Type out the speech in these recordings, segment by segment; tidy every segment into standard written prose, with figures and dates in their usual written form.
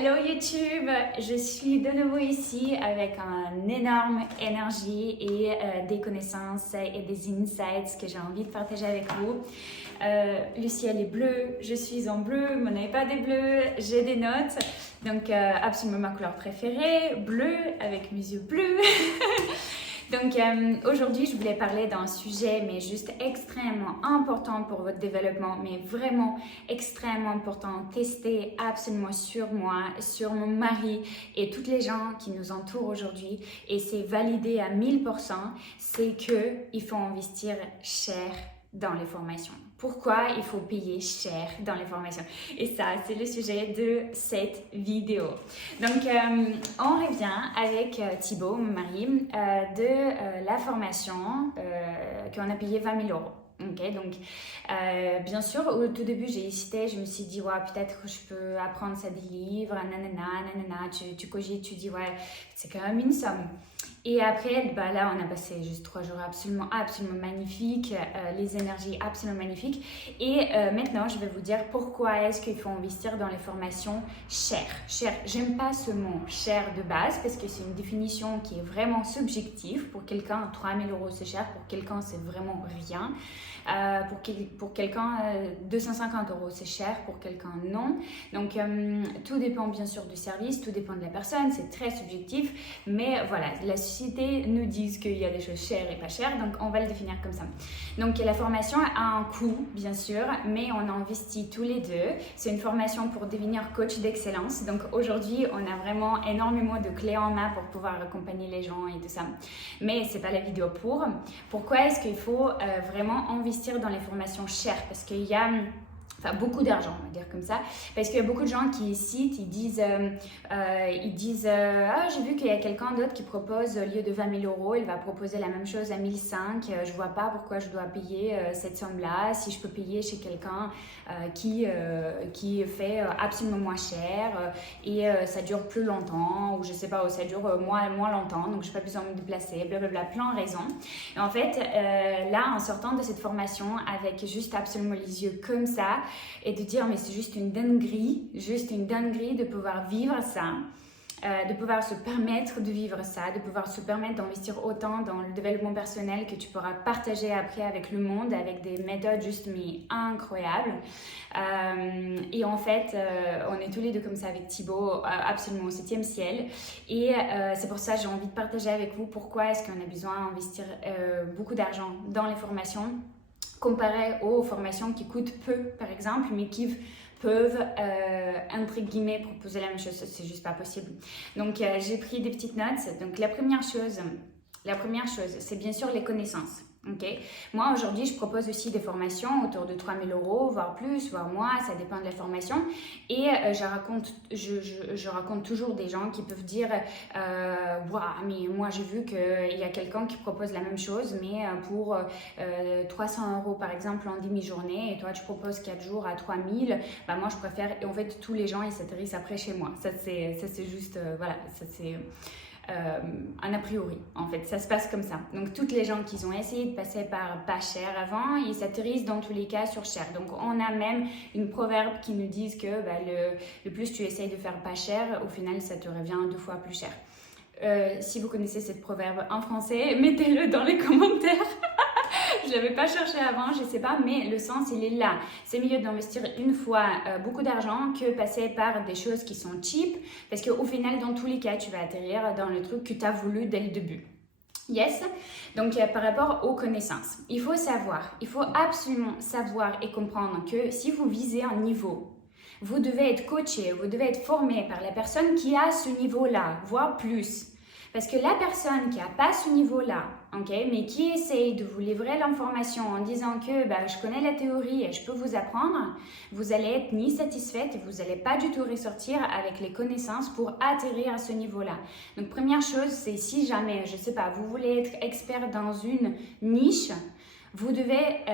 Hello YouTube, je suis de nouveau ici avec une énorme énergie et des connaissances et des insights que j'ai envie de partager avec vous. Le ciel est bleu, je suis en bleu, mon iPad est bleu, j'ai des notes, donc absolument ma couleur préférée, bleu avec mes yeux bleus. Donc aujourd'hui, je voulais parler d'un sujet, mais juste extrêmement important pour votre développement, mais vraiment extrêmement important. Tester absolument sur moi, sur mon mari et toutes les gens qui nous entourent aujourd'hui. Et c'est validé à 1000%, c'est qu'il faut investir cher dans les formations. Pourquoi il faut payer cher dans les formations? Et ça, c'est le sujet de cette vidéo. Donc, on revient avec Thibaut, mon mari, de la formation qu'on a payé 20 000 euros. Ok, donc bien sûr, au tout début, j'ai hésité, je me suis dit, ouais, peut-être que je peux apprendre ça des livres, nanana, tu cogites, tu dis, ouais, c'est quand même une somme. Et après, bah là, on a passé juste 3 jours absolument magnifiques, les énergies absolument magnifiques. Et maintenant, je vais vous dire pourquoi est-ce qu'il faut investir dans les formations chères. Cher, j'aime pas ce mot cher de base parce que c'est une définition qui est vraiment subjective. Pour quelqu'un, 3 000 euros c'est cher, pour quelqu'un c'est vraiment rien. Pour quelqu'un, 250 euros c'est cher, pour quelqu'un non. Donc tout dépend bien sûr du service, tout dépend de la personne, c'est très subjectif. Mais voilà, la société nous dit qu'il y a des choses chères et pas chères, donc on va le définir comme ça. Donc la formation a un coût bien sûr, mais on investit tous les deux. C'est une formation pour devenir coach d'excellence. Donc aujourd'hui, on a vraiment énormément de clés en main pour pouvoir accompagner les gens et tout ça. Mais c'est pas la vidéo pour. Pourquoi est-ce qu'il faut vraiment investir dans les formations chères? Parce qu'il y a beaucoup d'argent, on va dire comme ça, parce qu'il y a beaucoup de gens qui citent, ils disent ah, j'ai vu qu'il y a quelqu'un d'autre qui propose, au lieu de 20 000 euros, il va proposer la même chose à 1 500, je vois pas pourquoi je dois payer cette somme-là, si je peux payer chez quelqu'un qui fait absolument moins cher et ça dure plus longtemps, ou je sais pas, ou ça dure moins longtemps, donc j'ai pas besoin de me déplacer, blablabla, plein de raisons. Et en fait, là, en sortant de cette formation, avec juste absolument les yeux comme ça, et de dire mais c'est juste une dinguerie de pouvoir vivre ça, de pouvoir se permettre de vivre ça, de pouvoir se permettre d'investir autant dans le développement personnel que tu pourras partager après avec le monde, avec des méthodes juste mais incroyables. Et en fait, on est tous les deux comme ça avec Thibaut, absolument au 7e ciel. Et c'est pour ça que j'ai envie de partager avec vous pourquoi est-ce qu'on a besoin d'investir beaucoup d'argent dans les formations, comparé aux formations qui coûtent peu, par exemple, mais qui peuvent, entre guillemets, proposer la même chose. C'est juste pas possible. Donc, j'ai pris des petites notes. Donc, la première chose, c'est bien sûr les connaissances. Okay. Moi, aujourd'hui, je propose aussi des formations autour de 3 000 euros, voire plus, voire moins, ça dépend de la formation. Et je raconte toujours des gens qui peuvent dire wow, mais moi, j'ai vu qu'il y a quelqu'un qui propose la même chose, mais pour 300 euros, par exemple, en demi-journée, et toi, tu proposes 4 jours à 3 000, bah, moi, je préfère. Et en fait, tous les gens, ils s'atterrissent après chez moi. Ça, c'est juste, voilà, ça, c'est un a priori, en fait, ça se passe comme ça. Donc, toutes les gens qui ont essayé de passer par pas cher avant, ils s'atterrissent dans tous les cas sur cher. Donc, on a même une proverbe qui nous dit que bah, le plus tu essayes de faire pas cher, au final, ça te revient 2 fois plus cher. Si vous connaissez cette proverbe en français, mettez-le dans les commentaires. Je ne l'avais pas cherché avant, je ne sais pas, mais le sens, il est là. C'est mieux d'investir une fois beaucoup d'argent que passer par des choses qui sont cheap, parce qu'au final, dans tous les cas, tu vas atterrir dans le truc que tu as voulu dès le début. Yes? Donc, par rapport aux connaissances, il faut absolument savoir et comprendre que si vous visez un niveau, vous devez être coaché, vous devez être formé par la personne qui a ce niveau-là, voire plus. Parce que la personne qui n'a pas ce niveau-là, okay, mais qui essaye de vous livrer l'information en disant que bah, je connais la théorie et je peux vous apprendre, vous allez être ni satisfaite et vous n'allez pas du tout ressortir avec les connaissances pour atterrir à ce niveau-là. Donc première chose, c'est si jamais, je ne sais pas, vous voulez être expert dans une niche, vous devez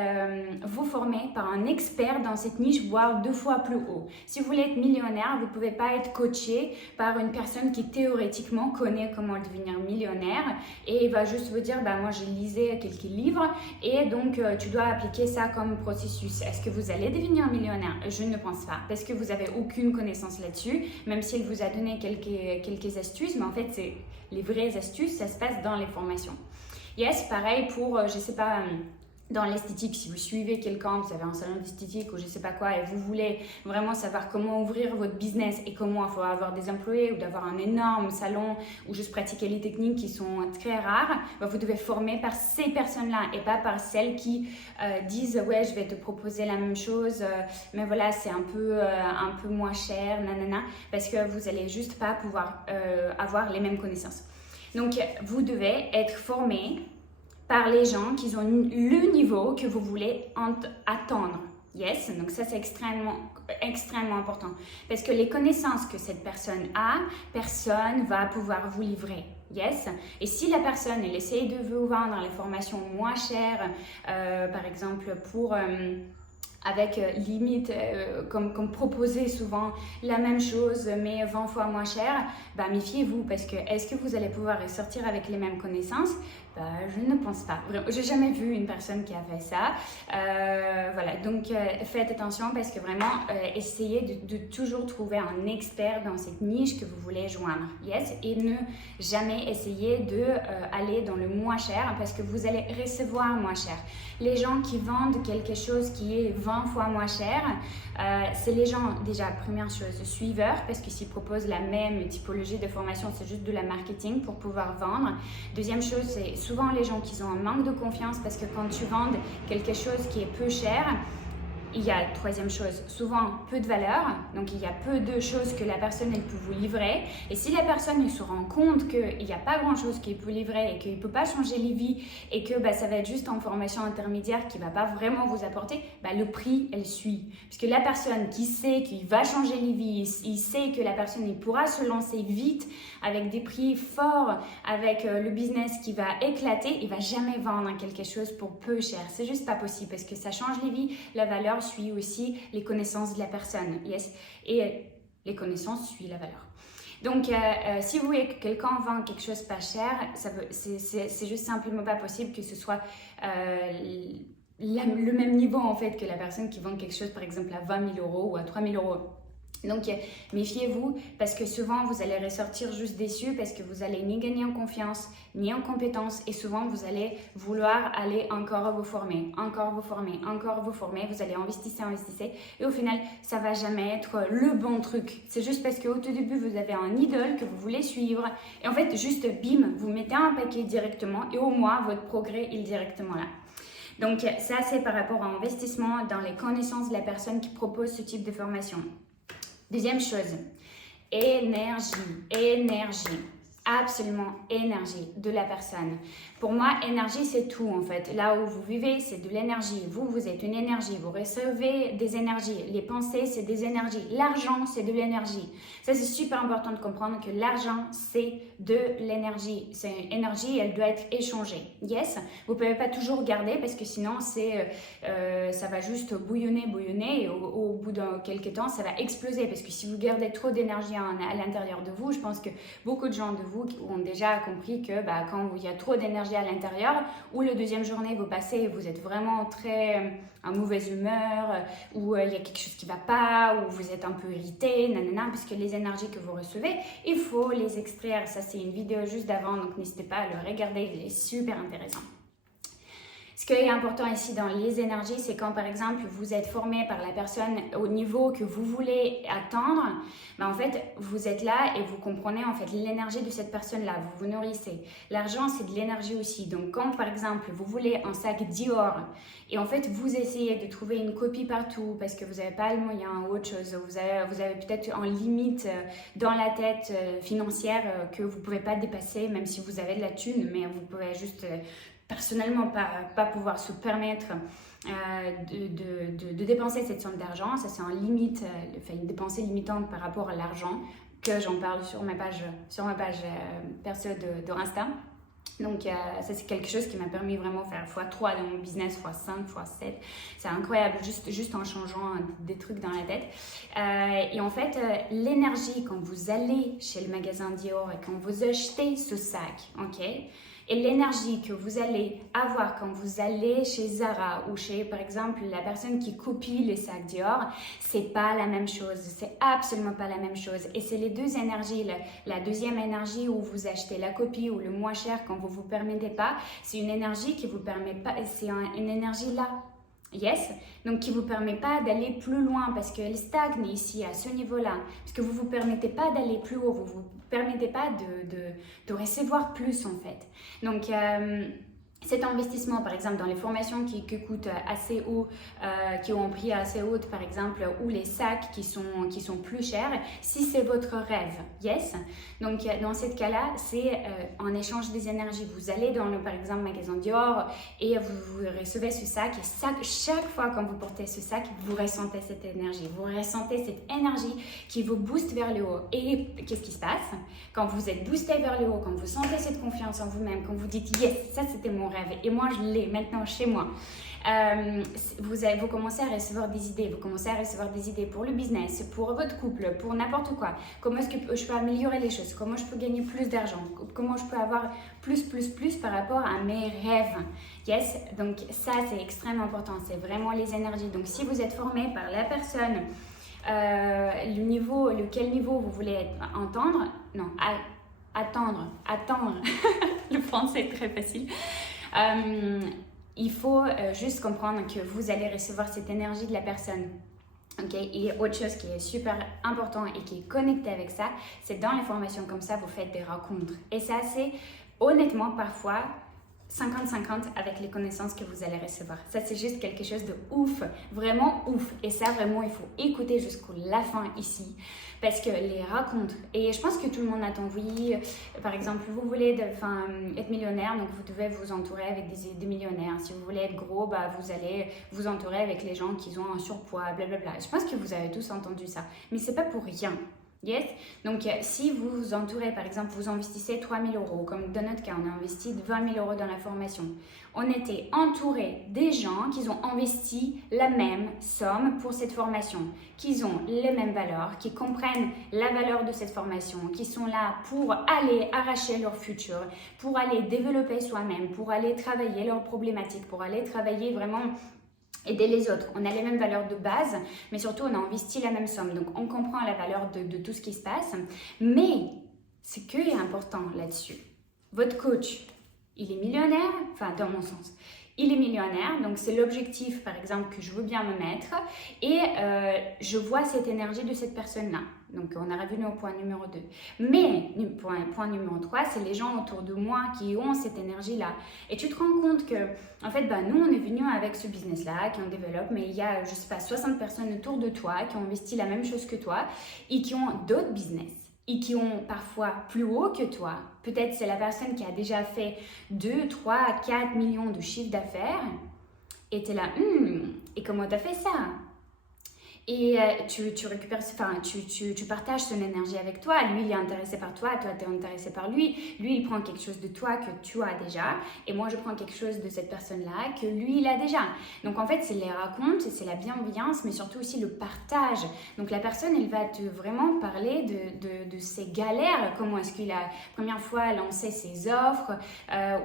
vous former par un expert dans cette niche, voire 2 fois plus haut. Si vous voulez être millionnaire, vous ne pouvez pas être coaché par une personne qui théoriquement connaît comment devenir millionnaire et va juste vous dire, bah, moi j'ai lisé quelques livres et donc tu dois appliquer ça comme processus. Est-ce que vous allez devenir millionnaire? Je ne pense pas, parce que vous n'avez aucune connaissance là-dessus, même s'il vous a donné quelques astuces, mais en fait, c'est les vraies astuces, ça se passe dans les formations. Yes, pareil pour, je sais pas, dans l'esthétique, si vous suivez quelqu'un, vous avez un salon d'esthétique ou je sais pas quoi et vous voulez vraiment savoir comment ouvrir votre business et comment il faut avoir des employés ou d'avoir un énorme salon ou juste pratiquer les techniques qui sont très rares, bah, vous devez former par ces personnes-là et pas par celles qui disent ouais, je vais te proposer la même chose, mais voilà, c'est un peu moins cher, nanana, parce que vous allez juste pas pouvoir avoir les mêmes connaissances. Donc, vous devez être formé par les gens qui ont le niveau que vous voulez attendre. Yes, donc ça c'est extrêmement important parce que les connaissances que cette personne a, personne va pouvoir vous livrer. Yes, et si la personne elle essaye de vous vendre les formations moins chères, par exemple pour avec limite, comme proposer souvent la même chose mais 20 fois moins cher, bah méfiez-vous parce que est-ce que vous allez pouvoir ressortir avec les mêmes connaissances? Bah, je ne pense pas. J'ai jamais vu une personne qui a fait ça. Voilà, donc faites attention parce que vraiment, essayez de toujours trouver un expert dans cette niche que vous voulez joindre. Yes, et ne jamais essayer de aller dans le moins cher parce que vous allez recevoir moins cher. Les gens qui vendent quelque chose qui est 20 fois moins cher, c'est les gens, déjà, première chose, suiveurs, parce que s'ils proposent la même typologie de formation, c'est juste de la marketing pour pouvoir vendre. Deuxième chose, c'est souvent les gens qui ont un manque de confiance parce que quand tu vends quelque chose qui est peu cher, il y a troisième chose, souvent peu de valeur, donc il y a peu de choses que la personne elle peut vous livrer. Et si la personne elle se rend compte qu'il n'y a pas grand chose qu'il peut livrer et qu'il ne peut pas changer les vies et que bah, ça va être juste en formation intermédiaire qui ne va pas vraiment vous apporter, bah, le prix elle suit. Parce que la personne qui sait qu'il va changer les vies, il sait que la personne elle pourra se lancer vite avec des prix forts, avec le business qui va éclater, il ne va jamais vendre quelque chose pour peu cher. C'est juste pas possible parce que ça change les vies, la valeur suit aussi les connaissances de la personne. Yes. Et les connaissances suivent la valeur. Donc, si vous voulez que quelqu'un vend quelque chose pas cher, c'est juste simplement pas possible que ce soit le même niveau en fait que la personne qui vend quelque chose par exemple à 20 000 € ou à 3 000 €. Donc, méfiez-vous parce que souvent, vous allez ressortir juste déçu parce que vous allez ni gagner en confiance, ni en compétence et souvent, vous allez vouloir aller encore vous former, encore vous former, encore vous former. Vous allez investir et au final, ça va jamais être le bon truc. C'est juste parce qu'au tout début, vous avez un idole que vous voulez suivre et en fait, juste bim, vous mettez un paquet directement et au moins, votre progrès est directement là. Donc, ça, c'est par rapport à l'investissement dans les connaissances de la personne qui propose ce type de formation. Deuxième chose, énergie, absolument énergie de la personne. Pour moi, énergie, c'est tout en fait. Là où vous vivez, c'est de l'énergie. Vous êtes une énergie. Vous recevez des énergies. Les pensées, c'est des énergies. L'argent, c'est de l'énergie. Ça, c'est super important de comprendre que l'argent, c'est de l'énergie. C'est une énergie, elle doit être échangée. Yes, vous ne pouvez pas toujours garder parce que sinon, ça va juste bouillonner et au bout de quelques temps, ça va exploser. Parce que si vous gardez trop d'énergie à l'intérieur de vous, je pense que beaucoup de gens de vous ont déjà compris que quand il y a trop d'énergie à l'intérieur ou la deuxième journée vous passez et vous êtes vraiment très en mauvaise humeur ou il y a quelque chose qui ne va pas ou vous êtes un peu irrité, nanana, parce que les énergies que vous recevez, il faut les extraire. Ça, c'est une vidéo juste d'avant, donc n'hésitez pas à le regarder, il est super intéressant. Ce qui est important ici dans les énergies, c'est quand par exemple vous êtes formé par la personne au niveau que vous voulez atteindre, en fait vous êtes là et vous comprenez en fait l'énergie de cette personne-là, vous vous nourrissez. L'argent c'est de l'énergie aussi, donc quand par exemple vous voulez un sac Dior et en fait vous essayez de trouver une copie partout parce que vous n'avez pas le moyen ou autre chose, vous avez peut-être en limite dans la tête financière que vous ne pouvez pas dépasser même si vous avez de la thune, mais vous pouvez juste personnellement pas pouvoir se permettre de dépenser cette somme d'argent. Ça c'est en limite, une dépensée limitante par rapport à l'argent, que j'en parle sur ma page perso de Insta. Donc ça c'est quelque chose qui m'a permis vraiment de faire x3 dans mon business, x5, x7. C'est incroyable, juste en changeant des trucs dans la tête. Et en fait, l'énergie quand vous allez chez le magasin Dior et quand vous achetez ce sac, ok, et l'énergie que vous allez avoir quand vous allez chez Zara ou chez, par exemple, la personne qui copie les sacs Dior, c'est pas la même chose. C'est absolument pas la même chose. Et c'est les deux énergies. La deuxième énergie où vous achetez la copie ou le moins cher quand vous vous permettez pas, c'est une énergie qui vous permet pas, c'est une énergie là. Yes, donc qui ne vous permet pas d'aller plus loin parce qu'elle stagne ici à ce niveau-là, parce que vous ne vous permettez pas d'aller plus haut, vous ne vous permettez pas de recevoir plus en fait. Donc, cet investissement, par exemple, dans les formations qui coûtent assez haut, qui ont un prix assez haut, par exemple, ou les sacs qui sont plus chers, si c'est votre rêve, yes. Donc, dans ce cas-là, c'est en échange des énergies. Vous allez dans le, par exemple, magasin Dior et vous recevez ce sac et chaque fois quand vous portez ce sac, vous ressentez cette énergie. Vous ressentez cette énergie qui vous booste vers le haut. Et qu'est-ce qui se passe? Quand vous êtes boosté vers le haut, quand vous sentez cette confiance en vous-même, quand vous dites « Yes, ça c'était mon rêve et moi je l'ai maintenant chez moi », vous commencez à recevoir des idées. Vous commencez à recevoir des idées pour le business, pour votre couple, pour n'importe quoi. Comment est-ce que je peux améliorer les choses? Comment je peux gagner plus d'argent? Comment je peux avoir plus par rapport à mes rêves? Yes, donc ça c'est extrêmement important. C'est vraiment les énergies. Donc si vous êtes formé par la personne, lequel niveau vous voulez entendre, non, attendre, le français est très facile. Il faut juste comprendre que vous allez recevoir cette énergie de la personne. Okay? Et autre chose qui est super important et qui est connecté avec ça, c'est dans les formations comme ça, vous faites des rencontres. Et ça, c'est honnêtement parfois 50-50 avec les connaissances que vous allez recevoir. Ça, c'est juste quelque chose de ouf, vraiment ouf. Et ça, vraiment, il faut écouter jusqu'à la fin ici. Parce que les rencontres, et je pense que tout le monde attend, oui, par exemple, vous voulez être millionnaire, donc vous devez vous entourer avec des millionnaires. Si vous voulez être gros, vous allez vous entourer avec les gens qui ont un surpoids, blablabla. Je pense que vous avez tous entendu ça, mais c'est pas pour rien. Yes? Donc, si vous vous entourez, par exemple, vous investissez 3 000 €, comme dans notre cas, on a investi 20 000 € dans la formation. On était entouré des gens qui ont investi la même somme pour cette formation, qui ont les mêmes valeurs, qui comprennent la valeur de cette formation, qui sont là pour aller arracher leur futur, pour aller développer soi-même, pour aller travailler leurs problématiques, pour aller travailler vraiment aider les autres. On a les mêmes valeurs de base, mais surtout on a investi la même somme. Donc on comprend la valeur de tout ce qui se passe. Mais ce qui est important là-dessus, votre coach, il est millionnaire, enfin dans mon sens, il est millionnaire, donc c'est l'objectif par exemple que je veux bien me mettre et je vois cette énergie de cette personne-là. Donc on est revenu au point numéro 2. Mais point numéro 3, c'est les gens autour de moi qui ont cette énergie-là. Et tu te rends compte que, en fait, nous on est venu avec ce business-là, qui on développe, mais il y a, je sais pas, 60 personnes autour de toi qui ont investi la même chose que toi et qui ont d'autres business. Et qui ont parfois plus haut que toi. Peut-être c'est la personne qui a déjà fait 2, 3, 4 millions de chiffre d'affaires. Et tu es là, et comment tu as fait ça? Et tu récupères, tu partages son énergie avec toi. Lui, il est intéressé par toi tu es intéressé par lui. Lui, il prend quelque chose de toi que tu as déjà. Et moi, je prends quelque chose de cette personne-là que lui, il a déjà. Donc, en fait, c'est les racontes, c'est la bienveillance, mais surtout aussi le partage. Donc, la personne, elle va te vraiment parler de ses galères. Comment est-ce qu'il a, première fois, lancé ses offres?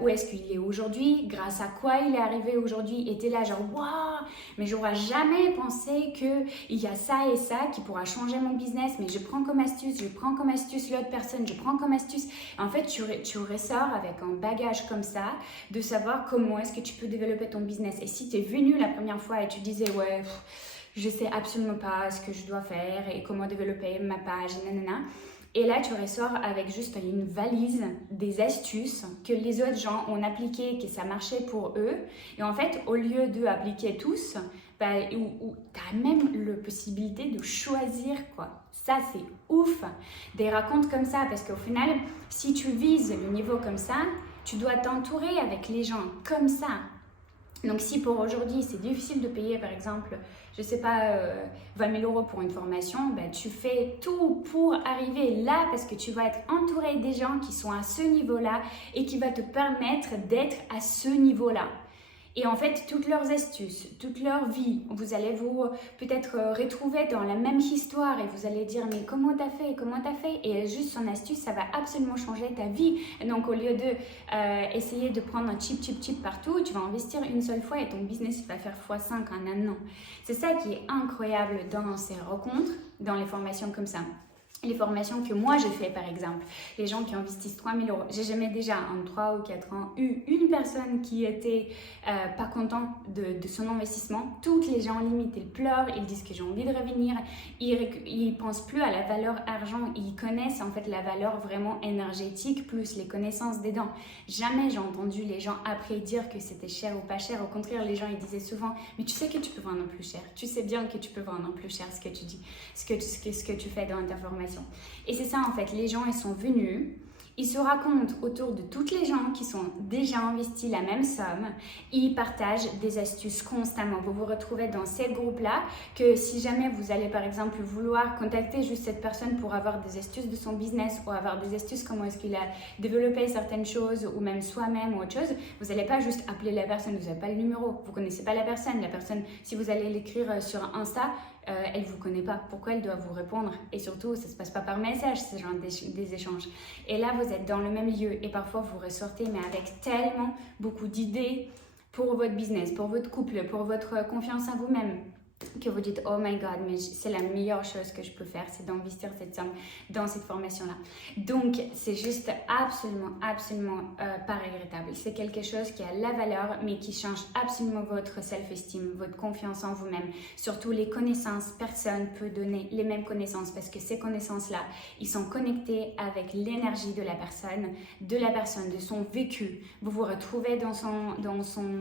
Où est-ce qu'il est aujourd'hui? Grâce à quoi il est arrivé aujourd'hui? Et t'es là, genre, waouh! Mais j'aurais jamais pensé que il y a ça et ça qui pourra changer mon business, mais je prends comme astuce l'autre personne, je prends comme astuce. En fait, tu ressors avec un bagage comme ça, de savoir comment est-ce que tu peux développer ton business. Et si tu es venu la première fois et tu disais, ouais, je sais absolument pas ce que je dois faire et comment développer ma page, nanana. Et là, tu ressors avec juste une valise, des astuces que les autres gens ont appliquées, que ça marchait pour eux. Et en fait, au lieu d'appliquer tous, tu as même la possibilité de choisir quoi. Ça, c'est ouf. Des racontes comme ça, parce qu'au final, si tu vises le niveau comme ça, tu dois t'entourer avec les gens comme ça. Donc si pour aujourd'hui c'est difficile de payer par exemple, je sais pas, 20 000 € pour une formation, ben, tu fais tout pour arriver là parce que tu vas être entouré des gens qui sont à ce niveau-là et qui va te permettre d'être à ce niveau-là. Et en fait, toutes leurs astuces, toute leur vie, vous allez vous peut-être retrouver dans la même histoire et vous allez dire mais comment t'as fait, comment t'as fait? Et juste son astuce, ça va absolument changer ta vie. Donc au lieu de essayer de prendre un chip partout, tu vas investir une seule fois et ton business va faire x5 en un an. C'est ça qui est incroyable dans ces rencontres, dans les formations comme ça. Les formations que moi j'ai fait par exemple, les gens qui investissent 3 000 €. J'ai jamais déjà en 3 ou 4 ans eu une personne qui était pas content de son investissement. Toutes les gens limite, ils pleurent, ils disent que j'ai envie de revenir, ils pensent plus à la valeur argent, ils connaissent en fait la valeur vraiment énergétique plus les connaissances des dents. Jamais j'ai entendu les gens après dire que c'était cher ou pas cher. Au contraire, les gens ils disaient souvent mais tu sais que tu peux vendre plus cher, tu sais bien que tu peux vendre plus cher ce que tu dis, ce que tu fais dans ta formation. Et c'est ça en fait, les gens ils sont venus, ils se racontent autour de toutes les gens qui sont déjà investis la même somme, ils partagent des astuces constamment. Vous vous retrouvez dans ces groupes-là que si jamais vous allez par exemple vouloir contacter juste cette personne pour avoir des astuces de son business ou avoir des astuces comment est-ce qu'il a développé certaines choses ou même soi-même ou autre chose, vous n'allez pas juste appeler la personne, vous n'avez pas le numéro, vous ne connaissez pas la personne, si vous allez l'écrire sur Insta, elle ne vous connaît pas. Pourquoi elle doit vous répondre? Et surtout, ça ne se passe pas par message, ce genre des échanges. Et là, vous êtes dans le même lieu et parfois, vous ressortez, mais avec tellement beaucoup d'idées pour votre business, pour votre couple, pour votre confiance en vous-même, que vous dites « Oh my God, mais c'est la meilleure chose que je peux faire, c'est d'investir cette somme dans cette formation-là. » Donc, c'est juste absolument pas regrettable. C'est quelque chose qui a la valeur, mais qui change absolument votre self-esteem, votre confiance en vous-même. Surtout les connaissances, personne ne peut donner les mêmes connaissances parce que ces connaissances-là, ils sont connectés avec l'énergie de la personne, de son vécu. Vous vous retrouvez dans son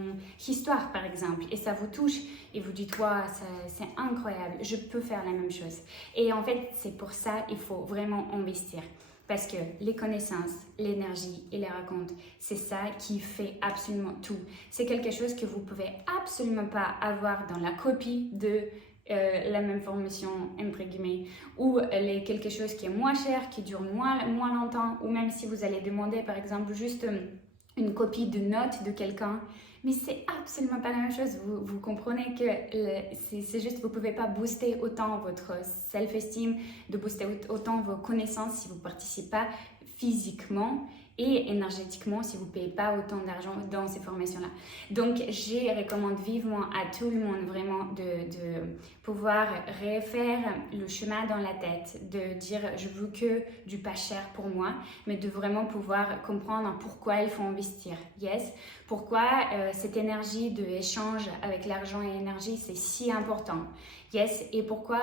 histoire, par exemple, et ça vous touche. Et vous dites, wow, c'est incroyable, je peux faire la même chose. Et en fait, c'est pour ça qu'il faut vraiment investir. Parce que les connaissances, l'énergie et les racontes, c'est ça qui fait absolument tout. C'est quelque chose que vous ne pouvez absolument pas avoir dans la copie de la même formation, entre guillemets, ou quelque chose qui est moins cher, qui dure moins longtemps, ou même si vous allez demander, par exemple, juste une copie de notes de quelqu'un. Mais c'est absolument pas la même chose. Vous comprenez que c'est juste, vous pouvez pas booster autant votre self-esteem, de booster autant vos connaissances si vous participez pas physiquement et énergétiquement si vous ne payez pas autant d'argent dans ces formations-là. Donc, je recommande vivement à tout le monde vraiment de pouvoir refaire le chemin dans la tête, de dire je veux que du pas cher pour moi, mais de vraiment pouvoir comprendre pourquoi il faut investir. Yes, pourquoi cette énergie d'échange avec l'argent et l'énergie, c'est si important. Yes, et pourquoi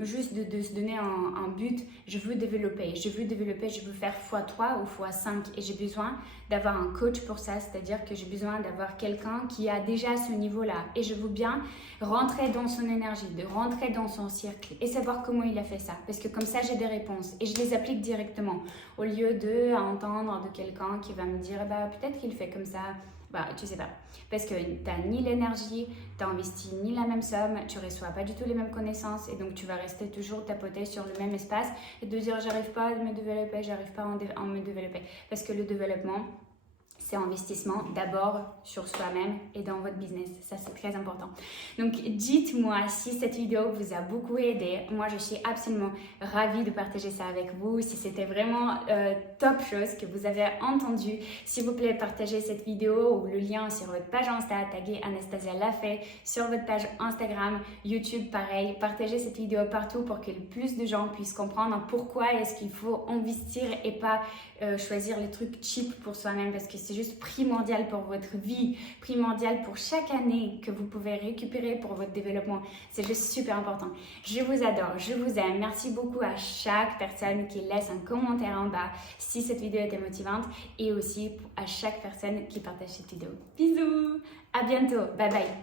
juste de se donner un but, je veux développer, je veux faire x3 ou x5 et j'ai besoin d'avoir un coach pour ça, c'est-à-dire que j'ai besoin d'avoir quelqu'un qui a déjà ce niveau-là et je veux bien rentrer dans son énergie, de rentrer dans son cercle et savoir comment il a fait ça parce que comme ça j'ai des réponses et je les applique directement au lieu d'entendre de quelqu'un qui va me dire bah, peut-être qu'il fait comme ça. Bah, tu sais pas, parce que tu n'as ni l'énergie, tu n'as investi ni la même somme, tu ne reçois pas du tout les mêmes connaissances et donc tu vas rester toujours tapoter sur le même espace et de dire j'arrive pas à me développer, j'arrive pas à me développer. Parce que le développement, c'est investissement d'abord sur soi-même et dans votre business. Ça, c'est très important. Donc, dites-moi si cette vidéo vous a beaucoup aidé. Moi, je suis absolument ravie de partager ça avec vous. Si c'était vraiment top chose que vous avez entendu, s'il vous plaît, partagez cette vidéo ou le lien sur votre page Insta, taguez Anastasia Lafay sur votre page Instagram, YouTube, pareil. Partagez cette vidéo partout pour que le plus de gens puissent comprendre pourquoi est-ce qu'il faut investir et pas choisir les trucs cheap pour soi-même parce que c'est juste primordial pour votre vie, primordial pour chaque année que vous pouvez récupérer pour votre développement. C'est juste super important. Je vous adore, je vous aime. Merci beaucoup à chaque personne qui laisse un commentaire en bas si cette vidéo était motivante et aussi à chaque personne qui partage cette vidéo. Bisous, à bientôt, bye bye.